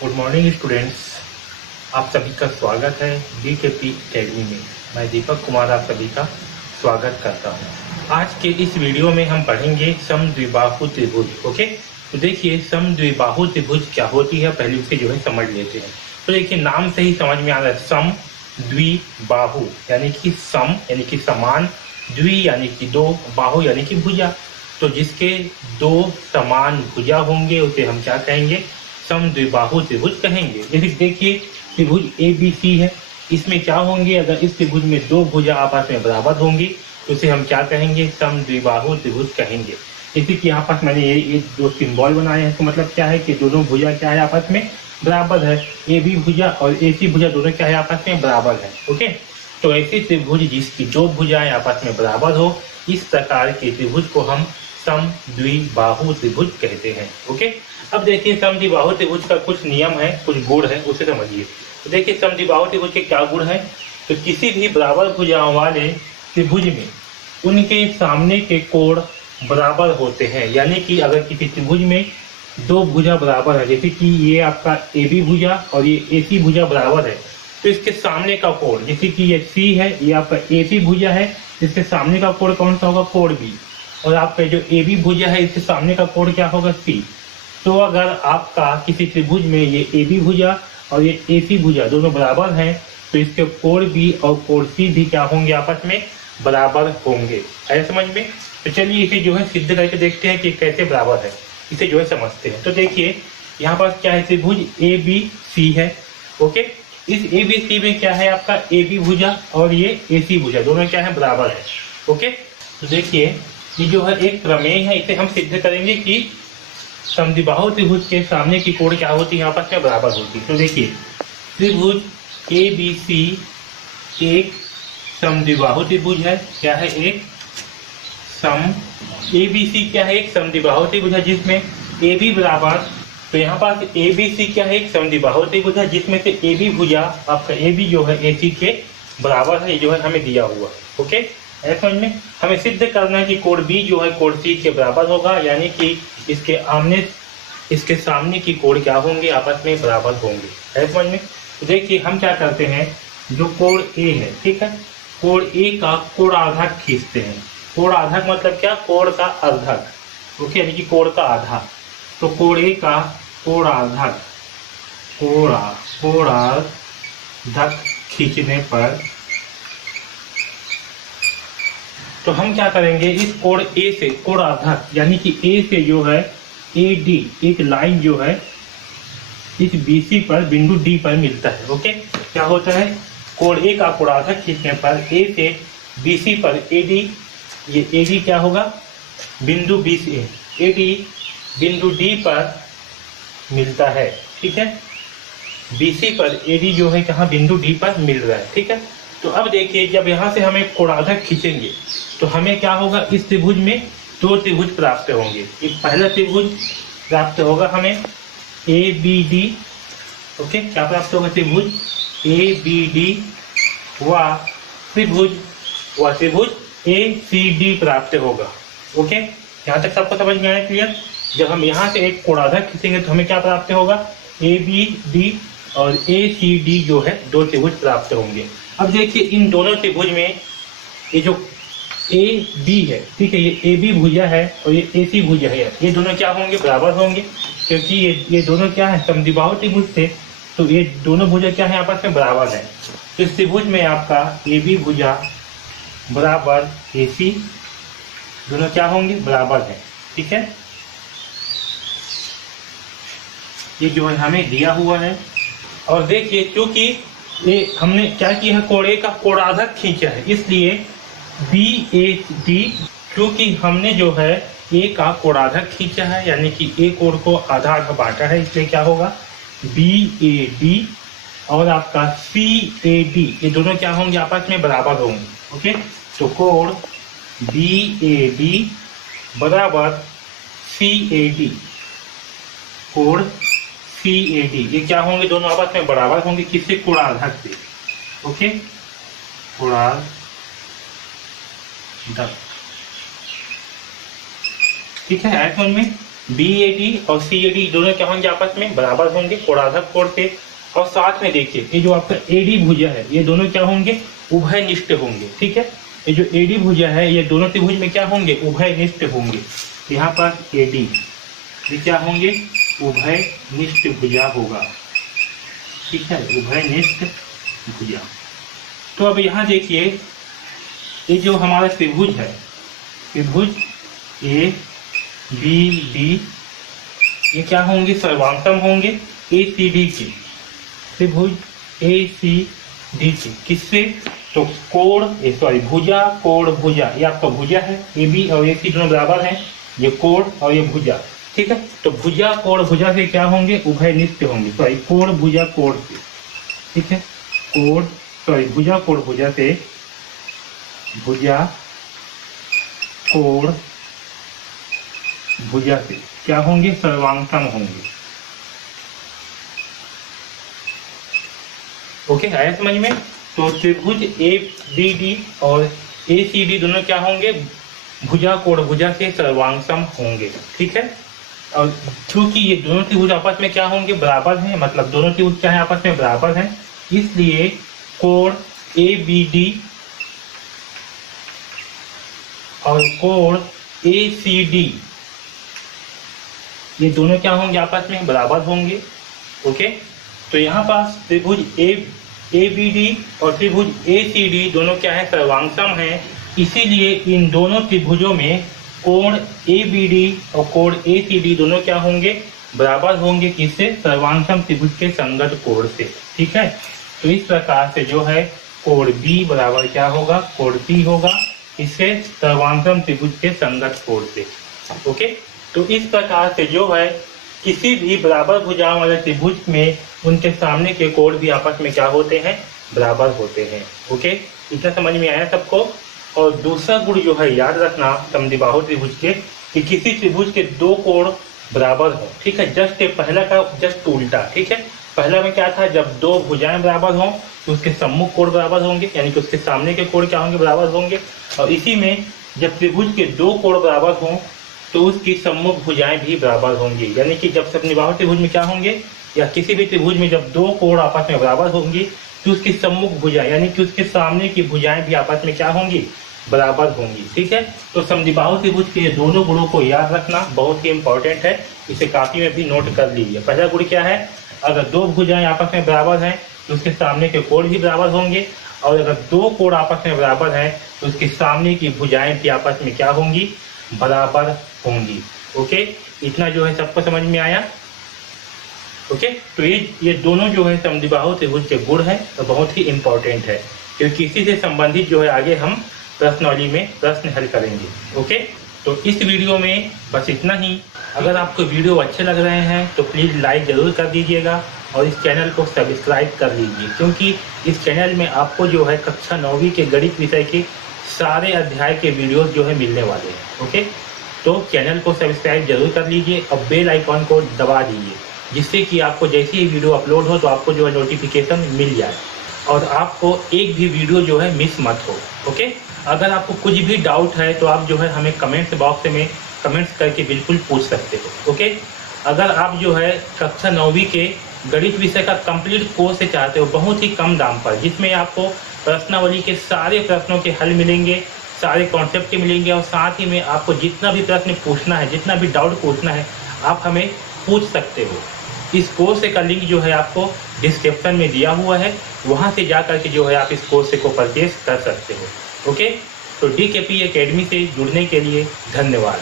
Good morning students. आप सभी का स्वागत है BKP एकेडमी में। मैं दीपक कुमार आप सभी का स्वागत करता हूं। आज के इस वीडियो में हम पढ़ेंगे समद्विबाहु त्रिभुज। ओके, तो देखिए समद्विबाहु त्रिभुज क्या होती है, पहले उसे समझ लेते हैं। तो देखिए नाम से ही समझ में आ रहा है, सम द्विबाहु यानी कि सम यानी कि समान, द्वि यानी कि दो, बाहु यानी कि भुजा। तो जिसके दो समान भुजा होंगे उसे हम क्या कहेंगे, समद्विबाहु त्रिभुज कहेंगे। जैसे देखिए त्रिभुज ABC है, इसमें क्या होंगे, अगर इस त्रिभुज में दो भुजा आपस में बराबर होंगी तो उसे हम क्या कहेंगे, समद्विबाहु त्रिभुज कहेंगे। जैसे कि यहाँ पर मैंने ये दो सिंबल बनाए हैं, तो मतलब क्या है कि दोनों भुजा क्या है, आपस में बराबर है। AB भुजा और AC भुजा दोनों क्या है, आपस में बराबर है। ओके, तो ऐसे त्रिभुज जिसकी दो भुजाएं आपस में बराबर हो, इस प्रकार के त्रिभुज को हम समद्विबाहु त्रिभुज कहते हैं। ओके, अब देखिए समद्विबाहु त्रिभुज का कुछ नियम है, कुछ गुण है, उसे समझिए। तो देखिए समद्विबाहु त्रिभुज के क्या गुण है, तो किसी भी बराबर भुजाओं वाले त्रिभुज में उनके सामने के कोण बराबर होते हैं। यानी कि अगर किसी त्रिभुज में दो भुजा बराबर है, जैसे कि ये आपका AB भुजा और ये AC भुजा बराबर है, तो इसके सामने का कोण, जैसे कि ये C है, ये आपका AC भुजा है, इसके सामने का कोण कौन सा होगा, कोण B। और आपका जो AB भुजा है, इसके सामने का कोण क्या होगा, C। तो अगर आपका किसी त्रिभुज में ये AB भुजा और ये AC भुजा दोनों बराबर हैं, तो इसके कोण B और कोण C भी क्या होंगे, आपस में बराबर होंगे। है समझ में? तो चलिए इसे सिद्ध करके देखते हैं कि कैसे बराबर है, इसे समझते हैं। तो देखिए यहाँ पर क्या है, त्रिभुज ABC है। ओके, इस ABC में क्या है, आपका AB भुजा और ये AC भुजा दोनों क्या है, बराबर है। ओके, तो देखिए ये एक प्रमेय है, इसे हम सिद्ध करेंगे कि समद्विबाहु त्रिभुज के सामने की कोण क्या होती है, आपस में बराबर होती है। तो देखिए त्रिभुज ABC एक समद्विबाहु त्रिभुज है। क्या है, एक ABC क्या है, एक समद्विबाहु त्रिभुज है जिसमें AB बराबर, तो यहाँ पास ABC क्या है, एक समद्विबाहु त्रिभुज है जिसमें से AB भुजा आपका AB है AC के बराबर है, ये हमें दिया हुआ। ओके, ऐसा में हमें सिद्ध करना है कि कोण B कोण C के बराबर होगा, यानी कि इसके सामने की कोण क्या होंगे, आपस में बराबर होंगे। ऐसा में तो देखिए हम क्या करते हैं, जो कोण A है, ठीक है, कोण A का कोणार्धक खींचते हैं। कोणार्धक मतलब क्या, कोण का अर्धक। ओके, यानी कि कोण का आधा। तो कोण A का कोणार्धक खींचने पर तो हम क्या करेंगे, इस कोण A से कोणार्धक यानी कि A से AD एक लाइन इस BC पर बिंदु D पर मिलता है। ओके, क्या होता है, कोण A का कोणार्धक खींचने पर A से BC पर AD, ये AD क्या होगा, बिंदु B से AD बिंदु D पर मिलता है। ठीक है, BC पर AD कहाँ, बिंदु D पर मिल रहा है। ठीक है, तो अब देखिए जब यहाँ से हमें कोणार्धक खींचेंगे तो हमें क्या होगा, इस त्रिभुज में दो त्रिभुज प्राप्त होंगे। एक पहला त्रिभुज प्राप्त होगा हमें ABD। ओके, क्या प्राप्त होगा, त्रिभुज ABD व त्रिभुज ACD प्राप्त होगा। ओके, यहाँ तक सबको समझ में आया, क्लियर? जब हम यहाँ से एक कोणार्धक खींचेंगे तो हमें क्या प्राप्त होगा, ABD और ACD दो त्रिभुज प्राप्त होंगे। अब देखिए इन दोनों त्रिभुज में ये जो AB है, ठीक है, ये AB भुजा है और ये AC भुजा है, ये दोनों क्या होंगे, बराबर होंगे, क्योंकि ये दोनों क्या है, समद्विबाहु त्रिभुज थे, तो ये दोनों भुजा क्या है, आपस में बराबर है। तो इस त्रिभुज में आपका AB भुजा बराबर AC दोनों क्या होंगे, बराबर है। ठीक है, ये हमें दिया हुआ है। और देखिए क्योंकि ये हमने क्या किया है, कोण A का कोणार्धक खींचा है, इसलिए BAD, क्योंकि हमने A का कोणार्धक खींचा है, यानी कि A कोण को आधा आधा बांटा है, इसलिए क्या होगा, BAD और आपका CAD ये दोनों क्या होंगे, आपस में बराबर होंगे। ओके, तो कोण BAD बराबर CAD, कोण CAD ये क्या होंगे, दोनों आपस में बराबर होंगे, किससे, कोणार्धक से। ओके, कोणार्धक। ठीक है, समझ में? BAD और CAD दोनों क्या होंगे, आपस में बराबर होंगे कोणार्धक कोण से। और साथ में देखिए ये जो आपका AD भुजा है ये दोनों क्या होंगे, उभयनिष्ठ होंगे। ठीक है, ये जो AD भुजा है ये दोनों त्रिभुज में क्या होंगे, उभयनिष्ठ होंगे। यहाँ पर AD ये क्या होंगे, उभयनिष्ठ भुजा होगा। ठीक है, उभयनिष्ठ भुजा। तो अब यहाँ देखिए ये जो हमारा त्रिभुज है, त्रिभुज ABD ये क्या होंगे, सर्वांगसम होंगे ACD के, त्रिभुज ACD के। किससे, तो कोण भुजा कोण भुजा, ये आपका भुजा है AB और AC दोनों बराबर हैं, ये कोण और ये भुजा। ठीक है, तो भुजा कोण भुजा से क्या होंगे, उभयनिष्ठ होंगे। सॉरी, कोण भुजा कोण से। ठीक है, कोण भुजा कोण भुजा से, भुजा कोण भुजा से क्या होंगे, सर्वांगसम होंगे। ओके, आया समझ में। तो त्रिभुज ABD और ACD दोनों क्या होंगे, भुजा कोण भुजा से सर्वांगसम होंगे। ठीक है, और क्योंकि ये दोनों त्रिभुज आपस में क्या होंगे, बराबर हैं, मतलब दोनों त्रिभुज क्या है, आपस में बराबर हैं, इसलिए कोण ABD और कोण ACD ये दोनों क्या होंगे, आपस में बराबर होंगे। ओके, तो यहाँ पास त्रिभुज ABD और त्रिभुज ACD दोनों क्या है, सर्वांगसम हैं, इसीलिए इन दोनों त्रिभुजों में कोण ABD और कोण ACD दोनों क्या होंगे, बराबर होंगे। किससे, सर्वांगसम त्रिभुज के संगत कोण से। ठीक है, तो इस प्रकार से जो है कोण B बराबर क्या होगा, कोण C होगा, इससे सर्वांगसम त्रिभुज के संगत कोण से। ओके, तो इस प्रकार से जो है किसी भी बराबर भुजाओं वाले त्रिभुज में उनके सामने के कोण भी आपस में क्या होते हैं, बराबर होते हैं। ओके, इतना समझ में आया सबको। और दूसरा गुण जो है याद रखना समद्विबाहु त्रिभुज के, कि किसी त्रिभुज के दो कोण बराबर हो। ठीक है, जस्ट पहला का जस्ट उल्टा। ठीक है, पहला में क्या था, जब दो भुजाएं बराबर हों तो उसके सम्मुख कोण बराबर होंगे, यानी कि उसके सामने के कोण क्या होंगे, बराबर होंगे। और इसी में जब त्रिभुज के दो कोण बराबर हों तो उसकी सम्मुख भुजाएं भी बराबर होंगी, यानी कि जब समद्विबाहु त्रिभुज में क्या होंगे, या किसी भी त्रिभुज में जब दो कोण आपस में बराबर होंगी तो उसकी सम्मुख भुजाएं यानी कि उसके सामने की भुजाएं भी आपस में क्या होंगी, बराबर होंगी। ठीक है, तो समद्विबाहु त्रिभुज के दोनों गुणों को याद रखना बहुत ही इंपॉर्टेंट है, इसे कॉपी में भी नोट कर लीजिए। पहला गुण क्या है, अगर दो भुजाएं आपस में बराबर हैं तो उसके सामने के कोण भी बराबर होंगे, और अगर दो कोण आपस में बराबर हैं तो उसके सामने की भुजाएं भी आपस में क्या होंगी, बराबर होंगी। ओके, इतना जो है सबको समझ में आया। ओके, तो ये दोनों जो है समद्विबाहु त्रिभुज के गुण है, तो बहुत ही इंपॉर्टेंट है, क्योंकि इसी से संबंधित जो है आगे हम प्रश्नावली में प्रश्न हल करेंगे। ओके, तो इस वीडियो में बस इतना ही। अगर आपको वीडियो अच्छे लग रहे हैं तो प्लीज़ लाइक ज़रूर कर दीजिएगा और इस चैनल को सब्सक्राइब कर लीजिए, क्योंकि इस चैनल में आपको जो है कक्षा 9वीं के गणित विषय के सारे अध्याय के वीडियोस जो है मिलने वाले हैं। ओके, तो चैनल को सब्सक्राइब जरूर कर लीजिए और बेल आइकॉन को दबा दीजिए, जिससे कि आपको जैसे ही वीडियो अपलोड हो तो आपको जो है नोटिफिकेशन मिल जाए और आपको एक भी वीडियो जो है मिस मत हो। ओके, अगर आपको कुछ भी डाउट है तो आप जो है हमें कमेंट्स बॉक्स में कमेंट्स करके बिल्कुल पूछ सकते हो। ओके, अगर आप जो है कक्षा 9वीं के गणित विषय का कंप्लीट कोर्स चाहते हो बहुत ही कम दाम पर, जिसमें आपको प्रश्नावली के सारे प्रश्नों के हल मिलेंगे, सारे कॉन्सेप्ट के मिलेंगे, और साथ ही में आपको जितना भी प्रश्न पूछना है, जितना भी डाउट पूछना है, आप हमें पूछ सकते हो। इस कोर्स का लिंक जो है आपको डिस्क्रिप्शन में दिया हुआ है, वहाँ से जा करके जो है आप इस कोर्स को परचेज कर सकते हो। ओके, तो DKP एकेडमी से जुड़ने के लिए धन्यवाद।